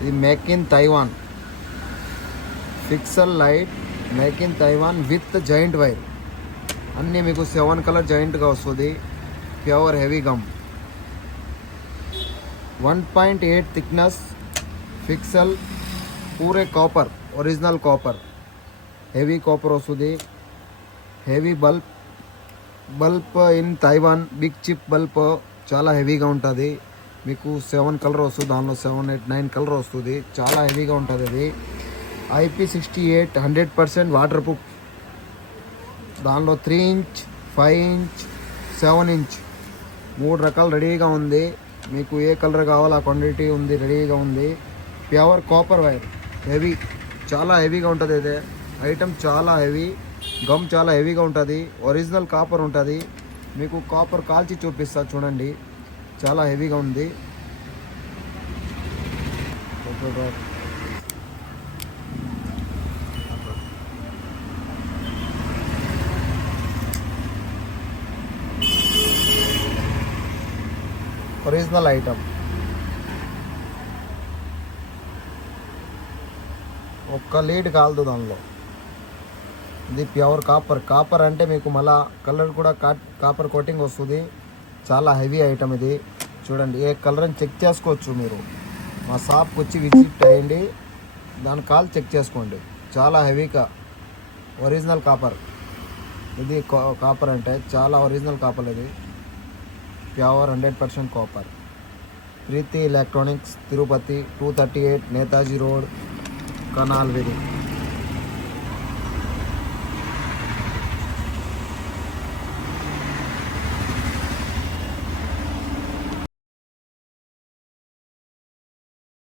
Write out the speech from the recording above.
ఇది make in Taiwan pixel light, make in Taiwan with joint wire. అన్నీ మీకు 7 colour జాయింట్గా వస్తుంది. Pure heavy gum, 1.8 thickness, pixel, pure copper, original copper, heavy copper వస్తుంది. Heavy bulb in Taiwan, big chip bulb, చాలా హెవీగా ఉంటుంది. మీకు 7 కలర్ వస్తుంది, దానిలో 7, 8, 9 కలర్ వస్తుంది. చాలా హెవీగా ఉంటుంది. అది IP68 100% వాటర్ ప్రూఫ్. దానిలో 3 ఇంచ్, 5 ఇంచ్, 7 ఇంచ్ 3 రకాలు రెడీగా ఉంది. మీకు ఏ కలర్ కావాలో ఆ క్వాంటిటీ ఉంది, రెడీగా ఉంది. ప్యూర్ కాపర్ వైర్, హెవీ, చాలా హెవీగా ఉంటుంది. అయితే ఐటమ్ చాలా హెవీ, గమ్ చాలా హెవీగా ఉంటుంది. ఒరిజినల్ కాపర్ ఉంటుంది. మీకు కాపర్ కాల్చి చూపిస్తా చూడండి, చాలా హెవీగా ఉంది. ఒరిజినల్ ఐటమ్, ఒక్క లీడ్ కాలదు దానిలో. ఇది ప్యూర్ కాపర్ అంటే మీకు మళ్ళా కలర్ కూడా కాపర్ కోటింగ్ వస్తుంది. చాలా హెవీ ఐటమ్ ఇది. చూడండి, ఏ కలర్ అని చెక్ చేసుకోవచ్చు. మీరు మా షాప్కి వచ్చి విజిట్ అయ్యండి, దాని కాల్ చెక్ చేసుకోండి. చాలా హెవీగా ఒరిజినల్ కాపర్. ఇది కాపర్ అంటే చాలా ఒరిజినల్ కాపర్. ఇది ప్యూర్ 100% కాపర్. ప్రీతి ఎలక్ట్రానిక్స్, తిరుపతి, 238 నేతాజీ రోడ్, కనాల్విరి.